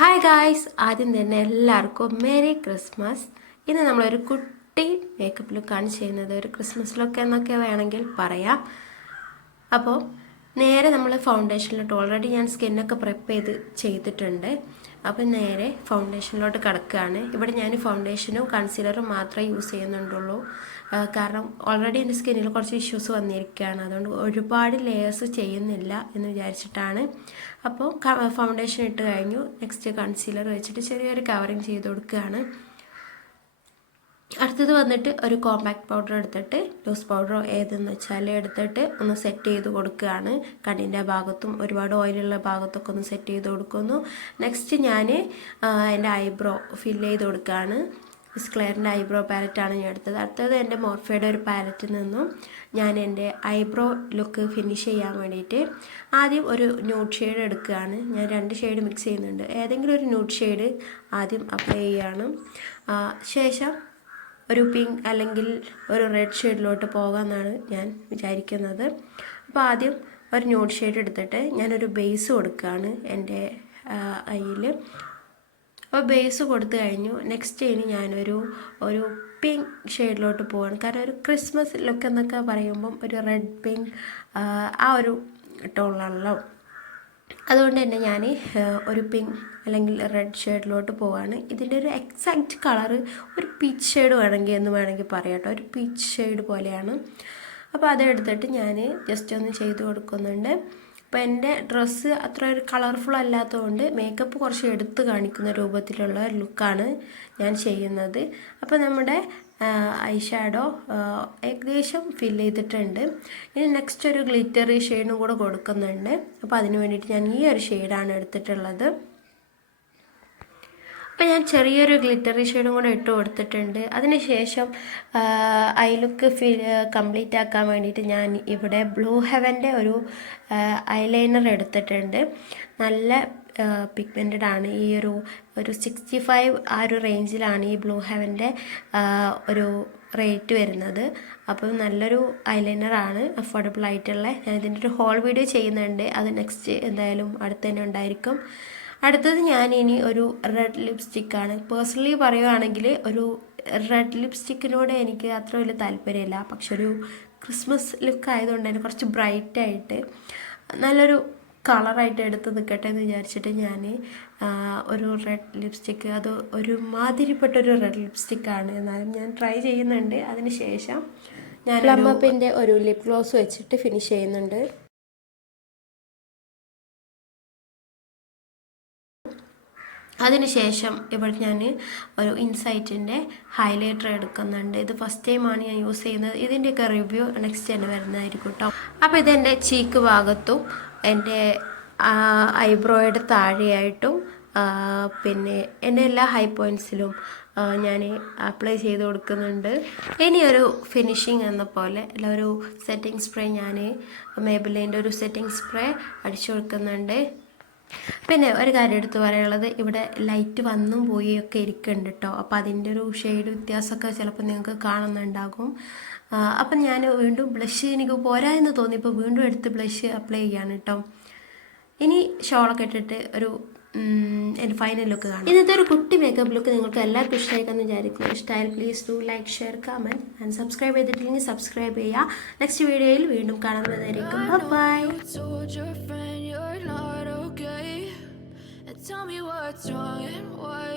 Hi guys, ആദ്യം തന്നെ എല്ലാവർക്കും മേരി ക്രിസ്മസ്. ഇന്ന് നമ്മളൊരു കുട്ടി മേക്കപ്പ് ലുക്കാണ് ചെയ്യുന്നത്. ഒരു ക്രിസ്മസ് ലുക്ക് എന്നൊക്കെ വേണമെങ്കിൽ പറയാം. അപ്പോൾ നേരെ നമ്മൾ ഫൗണ്ടേഷനിലോട്ട് ഓൾറെഡി ഞാൻ സ്കിന്നൊക്കെ പ്രിപ്പ് ചെയ്തിട്ടുണ്ട്. അപ്പം നേരെ ഫൗണ്ടേഷനിലോട്ട് കിടക്കുകയാണ്. ഇവിടെ ഞാൻ ഫൗണ്ടേഷനും കൺസീലറും മാത്രമേ യൂസ് ചെയ്യുന്നുണ്ടുള്ളൂ. കാരണം ഓൾറെഡി എൻ്റെ സ്കിന്നിൽ കുറച്ച് ഇഷ്യൂസ് വന്നിരിക്കുകയാണ്. അതുകൊണ്ട് ഒരുപാട് ലെയേഴ്സ് ചെയ്യുന്നില്ല എന്ന് വിചാരിച്ചിട്ടാണ്. അപ്പോൾ ഫൗണ്ടേഷൻ ഇട്ട് കഴിഞ്ഞു. നെക്സ്റ്റ് കൺസീലർ വെച്ചിട്ട് ചെറിയൊരു കവറിങ് ചെയ്ത് കൊടുക്കുകയാണ്. അടുത്തത് വന്നിട്ട് ഒരു കോമ്പാക്ട് പൗഡർ എടുത്തിട്ട്, ലൂസ് പൗഡറോ ഏതെന്ന് വെച്ചാൽ എടുത്തിട്ട് ഒന്ന് സെറ്റ് ചെയ്ത് കൊടുക്കുകയാണ്. കണ്ണിൻ്റെ ഭാഗത്തും ഒരുപാട് ഓയിലുള്ള ഭാഗത്തൊക്കെ ഒന്ന് സെറ്റ് ചെയ്ത് കൊടുക്കുന്നു. നെക്സ്റ്റ് ഞാൻ എൻ്റെ ഐബ്രോ ഫില്ല് ചെയ്ത് കൊടുക്കുകയാണ്. മിസ് ക്ലെയറിൻ്റെ ഐബ്രോ പാലറ്റാണ് ഞാൻ എടുത്തത്. അടുത്തത് എൻ്റെ മോർഫയുടെ ഒരു പാലറ്റിൽ നിന്നും ഞാൻ എൻ്റെ ഐബ്രോ ലുക്ക് ഫിനിഷ് ചെയ്യാൻ വേണ്ടിയിട്ട് ആദ്യം ഒരു ന്യൂഡ് ഷെയ്ഡ് എടുക്കുകയാണ്. ഞാൻ 2 ഷെയ്ഡ് മിക്സ് ചെയ്യുന്നുണ്ട്. ഏതെങ്കിലും ഒരു ന്യൂഡ് ഷെയ്ഡ് ആദ്യം അപ്ലൈ ചെയ്യുകയാണ്. ശേഷം ഒരു പിങ്ക് അല്ലെങ്കിൽ ഒരു റെഡ് ഷെയ്ഡിലോട്ട് പോകാമെന്നാണ് ഞാൻ വിചാരിക്കുന്നത്. അപ്പോൾ ആദ്യം ഒരു ന്യൂഡ് ഷെയ്ഡ് എടുത്തിട്ട് ഞാനൊരു ബേസ് കൊടുക്കുകയാണ് എൻ്റെ ഐയിൽ. അപ്പോൾ ബേസ് കൊടുത്തു കഴിഞ്ഞു. നെക്സ്റ്റ് ഇനി ഞാനൊരു പിങ്ക് ഷെയ്ഡിലോട്ട് പോവാണ്. കാരണം ഒരു ക്രിസ്മസ് ലുക്ക് എന്നൊക്കെ പറയുമ്പം ഒരു റെഡ് പിങ്ക് ആ ഒരു ടോണിലാണല്ലോ. അതുകൊണ്ട് തന്നെ ഞാൻ ഒരു പിങ്ക് അല്ലെങ്കിൽ റെഡ് ഷെയ്ഡിലോട്ട് പോവാണ്. ഇതിൻ്റെ ഒരു എക്സാക്റ്റ് കളറ് ഒരു പീച്ച് ഷെയ്ഡ് വേണമെങ്കിൽ പറയാം കേട്ടോ. ഒരു പീച്ച് ഷെയ്ഡ് പോലെയാണ്. അപ്പോൾ അതെടുത്തിട്ട് ഞാൻ ജസ്റ്റ് ഒന്ന് ചെയ്ത് കൊടുക്കുന്നുണ്ട്. അപ്പോൾ എൻ്റെ ഡ്രസ്സ് അത്ര ഒരു കളർഫുൾ അല്ലാത്തതുകൊണ്ട് മേക്കപ്പ് കുറച്ച് എടുത്ത് കാണിക്കുന്ന രൂപത്തിലുള്ള ഒരു ലുക്കാണ് ഞാൻ ചെയ്യുന്നത്. അപ്പോൾ നമ്മുടെ ഐ ഷാഡോ ഏകദേശം ഫില്ല് ചെയ്തിട്ടുണ്ട്. ഇനി നെക്സ്റ്റ് ഒരു ഗ്ലിറ്ററി ഷെയ്ഡും കൂടെ കൊടുക്കുന്നുണ്ട്. അപ്പോൾ അതിന് വേണ്ടിയിട്ട് ഞാൻ ഈ ഒരു ഷെയ്ഡാണ് എടുത്തിട്ടുള്ളത്. അപ്പോൾ ഞാൻ ചെറിയൊരു ഗ്ലിറ്ററി ഷെയ്ഡും കൂടെ ഇട്ട് കൊടുത്തിട്ടുണ്ട്. അതിനുശേഷം ഐ ലുക്ക് കംപ്ലീറ്റ് ആക്കാൻ വേണ്ടിയിട്ട് ഞാൻ ഇവിടെ ബ്ലൂ ഹെവൻ്റെ ഒരു ഐലൈനർ എടുത്തിട്ടുണ്ട്. നല്ല പിഗ്മെൻറ്റഡ് ആണ്. ഈ ഒരു 65 ആ ഒരു റേഞ്ചിലാണ് ഈ ബ്ലൂ ഹെവൻ്റെ ഒരു റേറ്റ് വരുന്നത്. അപ്പം നല്ലൊരു ഐലൈനറാണ്, അഫോർഡബിൾ ആയിട്ടുള്ള. ഞാൻ ഇതിൻ്റെ ഒരു ഹോൾ വീഡിയോ ചെയ്യുന്നുണ്ട്. അത് നെക്സ്റ്റ് എന്തായാലും അടുത്ത് തന്നെ ഉണ്ടായിരിക്കും. അടുത്തത് ഞാൻ ഇനി ഒരു റെഡ് ലിപ്സ്റ്റിക്കാണ്. പേഴ്സണലി പറയുകയാണെങ്കിൽ ഒരു റെഡ് ലിപ്സ്റ്റിക്കിനോട് എനിക്ക് അത്ര വലിയ താല്പര്യമില്ല. പക്ഷെ ഒരു ക്രിസ്മസ് ലുക്ക് ആയതുകൊണ്ട് തന്നെ കുറച്ച് ബ്രൈറ്റായിട്ട് നല്ലൊരു കളറായിട്ട് എടുത്ത് നിൽക്കട്ടെ എന്ന് വിചാരിച്ചിട്ട് ഞാൻ ഒരു റെഡ് ലിപ്സ്റ്റിക്ക്, അത് ഒരു മാതിരിപ്പെട്ടൊരു റെഡ് ലിപ്സ്റ്റിക്കാണ്. എന്നാലും ഞാൻ ട്രൈ ചെയ്യുന്നുണ്ട്. അതിന് ശേഷം ഞാൻ പ്ലം അപ്പിൻ്റെ ഒരു ലിപ് ഗ്ലോസ് വെച്ചിട്ട് ഫിനിഷ് ചെയ്യുന്നുണ്ട്. അതിനുശേഷം ഇവിടെ ഞാൻ ഒരു ഇൻസൈറ്റിൻ്റെ ഹൈലൈറ്റർ എടുക്കുന്നുണ്ട്. ഇത് ഫസ്റ്റ് ടൈമാണ് ഞാൻ യൂസ് ചെയ്യുന്നത്. ഇതിൻ്റെയൊക്കെ റിവ്യൂ നെക്സ്റ്റ് തന്നെ വരുന്നതായിരിക്കും കേട്ടോ. അപ്പോൾ ഇതെൻ്റെ ചീക്ക് ഭാഗത്തും എൻ്റെ ഐബ്രോയുടെ താഴെയായിട്ടും പിന്നെ എൻ്റെ എല്ലാ ഹൈ പോയിൻറ്റ്സിലും ഞാൻ അപ്ലൈ ചെയ്ത് കൊടുക്കുന്നുണ്ട്. ഇനിയൊരു ഫിനിഷിങ് എന്ന പോലെ ഒരു സെറ്റിംഗ് സ്പ്രേ, ഞാൻ മേബിലിൻ്റെ ഒരു സെറ്റിംഗ് സ്പ്രേ അടിച്ചു കൊടുക്കുന്നുണ്ട്. പിന്നെ ഒരു കാര്യം എടുത്ത് പറയാനുള്ളത്, ഇവിടെ ലൈറ്റ് വന്നും പോയി ഒക്കെ ഇരിക്കുന്നുണ്ട് കേട്ടോ. അപ്പോൾ അതിൻ്റെ ഒരു ഷെയ്ഡ് വ്യത്യാസമൊക്കെ ചിലപ്പോൾ നിങ്ങൾക്ക് കാണുന്നുണ്ടാകും. അപ്പം ഞാൻ വീണ്ടും ബ്ലഷ് എനിക്ക് പോരാ എന്ന് തോന്നിയപ്പോൾ വീണ്ടും എടുത്ത് ബ്ലഷ് അപ്ലൈ ചെയ്യാണ് കേട്ടോ. ഇനി ഷോളൊക്കെ ഇട്ടിട്ട് ഒരു എൻ്റെ ഫൈനൽ ലുക്ക് കാണാം. ഇന്നത്തെ ഒരു കുട്ടി മേക്കപ്പ് ലുക്ക് നിങ്ങൾക്ക് എല്ലാവർക്കും ഇഷ്ടമായിക്കാന്ന് വിചാരിക്കുന്നു. ഇഷ്ടമായാൽ please do like, share, comment and subscribe ചെയ്തിട്ടില്ലെങ്കിൽ സബ്സ്ക്രൈബ് ചെയ്യുക. നെക്സ്റ്റ് വീഡിയോയിൽ വീണ്ടും കാണുന്നതായിരിക്കും. By. Tell me what's wrong and why